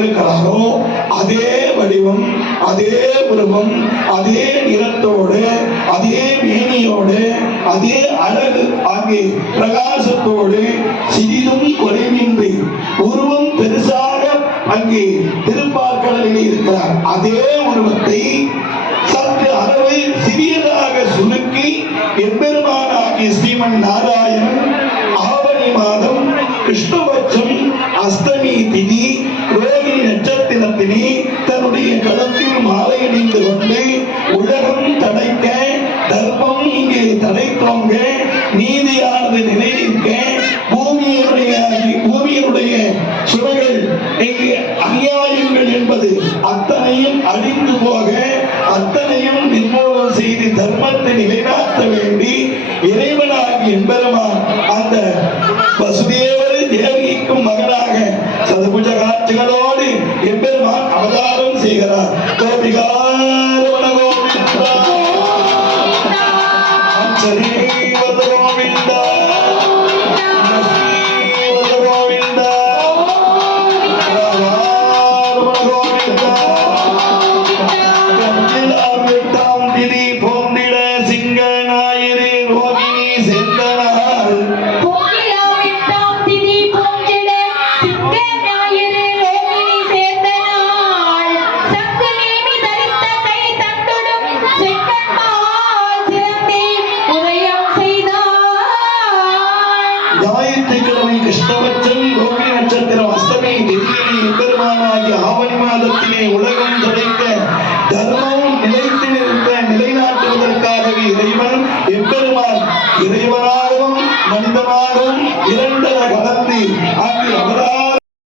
இருக்கிறாரோ அதே வடிவம், அதே உருவம், அதே நிறத்தோடு, அதே மேனியோடு, அதே அழகு ஆகிய பிரகாசத்தோடு சிறிதும் குறைவின்றி உருவம் பெருசாக அங்கே திருப்பார்கடலில் இருக்கிறார். அதே உருவத்தை சற்று அளவை சிறியதாக சுருக்கி எம்பெருமானாகிய ஸ்ரீமன் நாராயணன் ஆவணி மாதம் கிருஷ்ணபட்சம் அஷ்டமி திதி ரோகிணி நட்சத்திரத்தினி தன்னுடைய களத்தில் மாலை அணிந்து கொண்டு உலகம் தடைக்க, தர்மம் இங்கே தடைத்தோங்க, நீதியானது நிலைநிற்க, பூமியினுடைய சுமைகள் அநியாயங்கள் என்பது அத்தனையும் அழிந்து போக, அத்தனையும் நிர்மூலம் செய்து தர்மத்தை நிலைநாட்ட வேண்டி இறைவனாகி எம்பெருமான் அந்த வசுதேவர் தேவிக்கும் மகனாக சதுபுஜ காட்சிகளோடு எம்பெருமான் அவதாரம் செய்கிறார். திதி